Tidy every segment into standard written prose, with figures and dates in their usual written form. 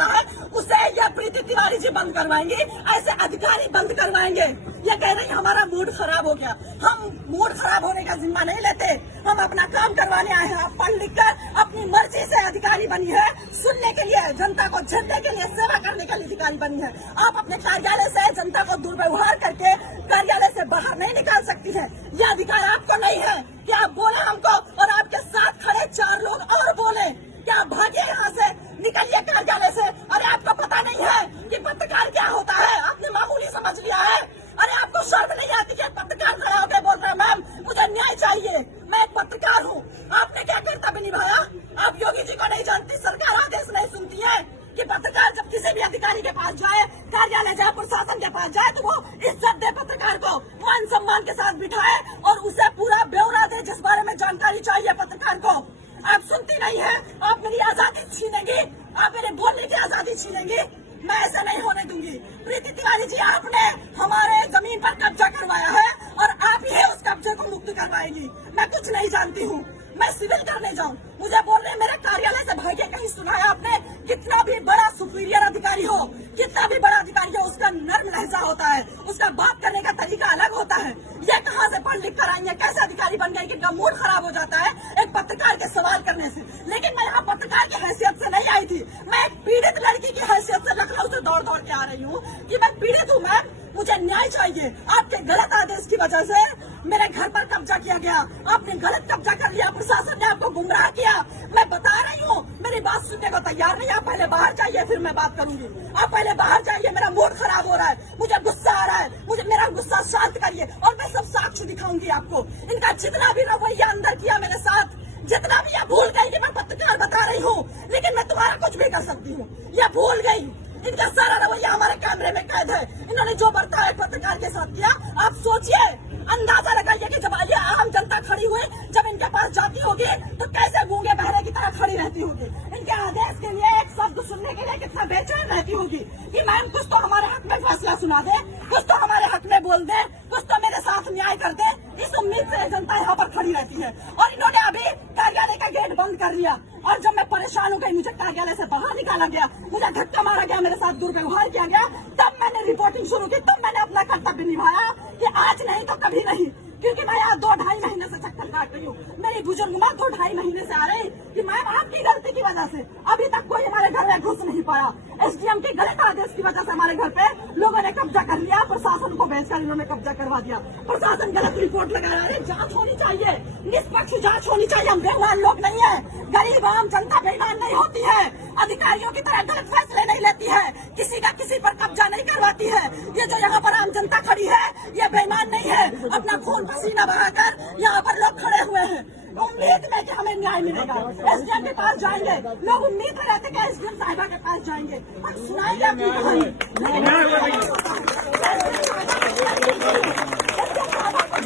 रहता है उसे यह प्रीति तिवारी जी बंद करवाएंगे, ऐसे अधिकारी बंद करवाएंगे। ये कह रही हमारा मूड खराब हो गया। हम मूड खराब होने का जिम्मा नहीं लेते, हम अपना काम करवाने आए हैं। आप पढ़ लिख कर अपनी मर्जी से अधिकारी बनी है, सुनने के लिए, जनता को झेलने के लिए, सेवा करने के लिए अधिकारी बनी है। आप अपने कार्यालय से जनता को दुर्व्यवहार करके कार्यालय से बाहर नहीं निकाल सकती है। यह अधिकार आपको नहीं है कि आप बोले हमको और आपके साथ खड़े 4 लोग और बोले कि आप भागिए यहाँ से, निकलिए कार्यालय से। अरे आपको पता नहीं है कि पत्रकार क्या होता है? आपने मामूली समझ लिया है। अरे आपको शर्म नहीं आती कि पत्रकार खड़ा होकर बोल रहे हैं मैम मुझे न्याय चाहिए, मैं एक पत्रकार हूँ। आपने क्या कर्तव्य निभाया? आप योगी जी को नहीं जानती, सरकार आदेश नहीं सुनती है कि पत्रकार जब किसी भी अधिकारी के पास जाए, कार्यालय जाए, प्रशासन के पास जाए तो वो इज्जत दे, पत्रकार को मान सम्मान के साथ बिठाए और उसे पूरा ब्यौरा दे जिस बारे में जानकारी चाहिए पत्रकार को। आप सुनती नहीं है, आप मेरी आजादी छीनेंगी, आप मेरे बोलने की आजादी छीनेंगी। मैं ऐसा नहीं होने दूंगी। प्रीति तिवारी जी, आपने हमारे जमीन पर कब्जा करवाया है और आप ही उस कब्जे को मुक्त करवाएंगी। मैं कुछ नहीं जानती हूँ, मैं सिविल करने जाऊँ, मुझे बोल रहे मेरे कार्यालय से भागे। कहीं सुना है आपने? कितना भी बड़ा सुपीरियर अधिकारी हो, कितना भी बड़ा अधिकारी हो, उसका नर्म लहजा होता है, उसका बात करने का तरीका अलग होता है। ये कहाँ से पढ़ लिख कर आई है? कैसे अधिकारी बन गई कि इनका मूड खराब हो जाता है एक पत्रकार के सवाल करने से? लेकिन मैं यहाँ पत्रकार की हैसियत से नहीं आई थी, मैं एक पीड़ित लड़की की हैसियत से लखनऊ से दौड़ दौड़ के आ रही हूँ कि मैं पीड़ित हूँ मैम, मुझे न्याय चाहिए। आपके गलत आदेश की वजह से मेरे घर पर कब्जा किया गया, आपने गलत कब्जा कर लिया, प्रशासन ने आपको गुमराह किया। मैं बता रही हूँ, मेरी बात सुनने को तैयार नहीं। आप पहले बाहर जाइए फिर मैं बात करूंगी। आप पहले बाहर जाइए, मेरा मूड खराब हो रहा है, मुझे गुस्सा आ रहा है, मुझे मेरा गुस्सा शांत करिए और मैं सब साक्ष्य दिखाऊंगी आपको। इनका जितना भी रवैया अंदर किया मेरे साथ, जितना भी, यह भूल गई कि मैं पत्रकार बता रही हूँ लेकिन मैं तुम्हारा कुछ भी कर सकती हूँ, यह भूल गई। इनका सारा रवैया हमारे कैमरे में कैद है। इन्होंने जो बर्ताव एक पत्रकार के साथ किया, आप सोचिए, अंदाजा लगाइए कि जब आम जनता खड़ी हुई, जब इनके पास जाती होगी तो कैसे गूंगे बहरे की तरह खड़ी रहती होगी। इनके आदेश के लिए एक शब्द सुनने के लिए कितना बेचैन रहती होगी कि मैम कुछ तो हमारे हक में फैसला सुना दे, कुछ तो हमारे हक में बोल दे, कुछ तो मेरे साथ न्याय कर दे। इस उम्मीद से जनता यहाँ पर खड़ी रहती है। और इन्होंने अभी कार्यालय का गेट बंद कर दिया और जब मैं परेशान हो गई, मुझे कार्यालय से बाहर निकाला गया, मुझे धक्का मारा गया, मेरे साथ दुर्व्यवहार किया गया, तब मैंने रिपोर्टिंग शुरू की, तब मैंने अपना कर्तव्य निभाया कि आज नहीं तो कभी नहीं। क्योंकि मैं यहाँ 2-2.5 महीने से चक्कर काट रही हूँ। मेरी बुजुर्ग माँ 2-2.5 महीने से आ रही कि मैम आपकी गलती की वजह से अभी तक कोई हमारे घर में घुस नहीं पाया। एसडीएम के गलत आदेश की वजह से हमारे घर पे लोगों ने कब्जा कर लिया, प्रशासन को भेजकर इन्होंने कब्जा करवा दिया। प्रशासन गलत रिपोर्ट लगा रहा है। जांच होनी चाहिए, निष्पक्ष जांच होनी चाहिए। हम बेईमान लोग नहीं है, गरीब आम जनता बेईमान नहीं होती है, अधिकारियों की तरह गलत फैसले नहीं लेती है, किसी का किसी पर कब्जा नहीं करवाती है। ये जो यहाँ पर आम जनता खड़ी है ये बेईमान नहीं है, अपना खून पसीना बहाकर यहाँ पर लोग खड़े हुए हैं उम्मीद में कि हमें न्याय मिलेगा। एसडीएम के पास जाएंगे, लोग उम्मीद में रहते कि एसडीएम साहिबा के पास जाएंगे, हम सुनाएंगे अपनी कहानी।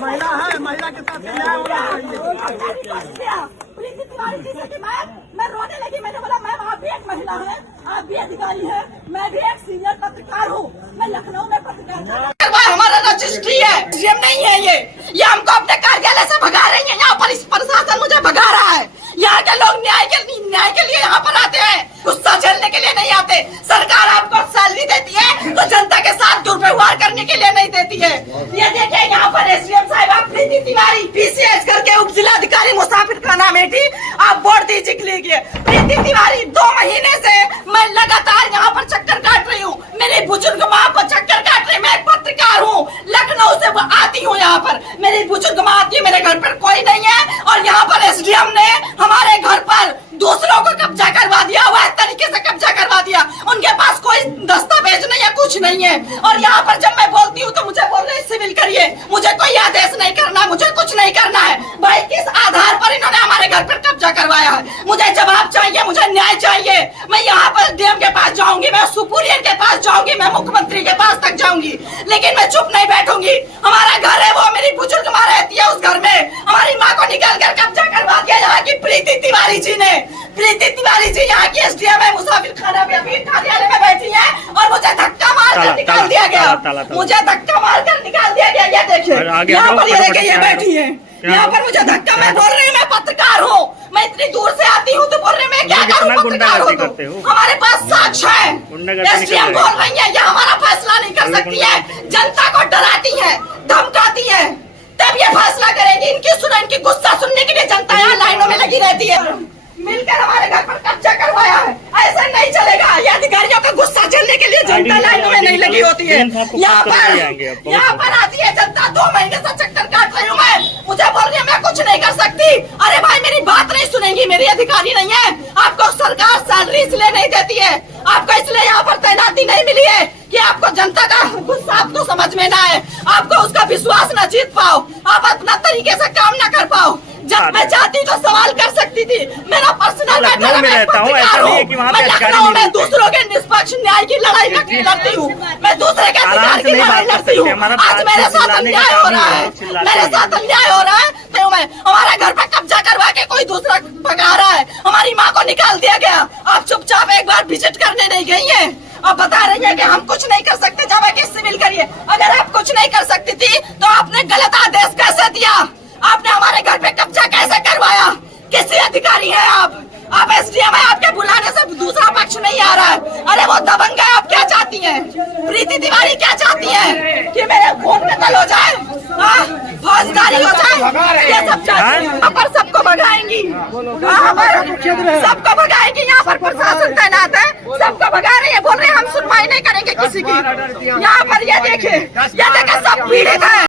महिला है, महिला के साथ न्याय होना चाहिए। प्रीति तिवारी जी से कि मैं रोने लगी। मैंने बोला मैम आप भी एक महिला है, आप भी अधिकारी है, मैं भी एक सीनियर पत्रकार हूँ, मैं लखनऊ में पत्रकार। हमारा रजिस्ट्री है, एसडीएम नहीं है ये हमको अपने कार्यालय से भगा रही है। यहाँ पर इस प्रशासन मुझे भगा रहा है। यहाँ के लोग न्याय के लिए यहाँ पर आते हैं, गुस्सा झेलने के लिए नहीं आते। सरकार आपको सैलरी देती है तो जनता के साथ दुर्व्यवहार करने के लिए नहीं देती है। ये देखिए यहाँ पर एसडीएम साहिबा प्रीति तिवारी पीसीएस करके उप जिला अधिकारी मुसाफिर का नाम है, आप बोर्ड दीजिए लीजिए। प्रीति तिवारी 2 महीने से मैं लगातार यहाँ पर चक्कर काट रही हूँ, मेरी बुजुर्ग माँ पर चक्कर काट रही। मैं एक पत्रकार हूँ, लखनऊ से आती हूँ यहाँ पर, मेरी बुजुर्ग माँ आती है, मेरे घर पर कोई नहीं है और यहाँ पर एसडीएम ने हमारे घर पर दूसरों को कब्जा करवा दिया, वह तरीके से कब्जा करवा दिया। उनके पास कोई दस्तावेज नहीं है, कुछ नहीं है। और यहाँ पर जब मैं बोलती हूँ तो मुझे बोल रहे सिविल करिए, मुझे कोई आदेश नहीं करना, मुझे कुछ नहीं करना है। भाई किस आधार पर इन्होंने हमारे घर पर कब्जा करवाया है? मुझे जवाब चाहिए, मुझे न्याय चाहिए। मैं यहाँ पर डीएम के पास जाऊंगी, मैं सुपीरियर के पास जाऊंगी, मैं मुख्यमंत्री के पास तक जाऊंगी, लेकिन मैं चुप नहीं बैठूंगी। हमारा घर है, वो मेरी बुजुर्ग माँ रहती है उस घर में, हमारी माँ को निकाल कर कब्जा करवा दिया यहाँ की प्रीति तिवारी जी ने। प्रीति तिवारी जी यहाँ की एसडीएम है, मुसाफिर खाना में अभी कार्यालय में बैठी है और मुझे धक्का मारकर निकाल दिया गया, मुझे धक्का मारकर निकाल दिया गया। ये देखिए यहाँ पर ये बैठी है, यहाँ पर मुझे धक्का, मैं बोल रही हूँ मैं पत्रकार हूँ, मैं इतनी दूर से आती हूँ तो बोल रहे मैं क्या करूँ? गुंडागर्दी करते हो? हमारे पास साक्ष्य है। एसडीएम बोल रही है ये हमारा फैसला नहीं कर सकती है, जनता को डराती है, धमकाती है, तब ये फैसला करेंगी। इनकी सुनो, इनकी गुस्सा सुनने के लिए जनता यहाँ लाइनों में लगी रहती है। मिलकर हमारे घर पर कब्जा करवाया है, ऐसा नहीं चलेगा। ये अधिकारियों का गुस्सा झेलने के लिए जनता लाइनों में नहीं लगी होती है। यहाँ पर आती है जनता, 2 महीने से चक्कर काट रही हूँ मैं, मुझे बोल रही है मैं कुछ नहीं कर सकती। अरे भाई मेरी बात नहीं सुनेंगी, मेरी अधिकारी नहीं है। आपको सरकार सैलरी इसलिए नहीं देती है, आपको इसलिए यहाँ पर तैनाती नहीं मिली है कि आपको जनता का गुस्सा आपको समझ में ना आए, आपको उसका विश्वास न जीत पाओ, आप अपना तरीके से काम न कर पाओ। जब मैं चाहती तो सवाल कर सकती थी। मेरा पर्सनल लखनऊ में रहता हूँ, ऐसा नहीं है कि वहाँ पे लखनऊ में दूसरों के निष्पक्ष न्याय की लड़ाई लड़ती हूँ, मैं दूसरे के अधिकार की लड़ाई लड़ती हूँ। आज मेरे साथ अन्याय हो रहा है, मेरे साथ अन्याय हो रहा है तो मैं, हमारा घर पे कब्जा करवा के कोई दूसरा भगा रहा है, हमारी माँ को निकाल दिया गया। आप चुपचाप एक बार विजिट करने नहीं गई है, अब बता रही है कि हम कुछ नहीं कर सकते। जब कि सिविल करिए, अगर आप कुछ नहीं कर सकती थी तो आपने गलत आदेश कैसे दिया? आपने हमारे घर पे कब्जा कैसे करवाया? किसी अधिकारी है आप एसडीएम है, आपके बुलाने से दूसरा पक्ष नहीं आ रहा है। अरे वो दबंग है, आप क्या चाहती हैं? प्रीति तिवारी क्या चाहती हैं कि मेरे खून कत्ल हो जाए, फौजदारी हो जाए? ये सब चाहती हैं। यहाँ पर सबको भगाएंगी, सबको भगाएंगी। यहाँ पर प्रशासन तैनात है, सबको भगा रही है, बोल रहे हैं हम सुनवाई नहीं करेंगे किसी की। यहाँ पर ये देखे सब पीड़ित है।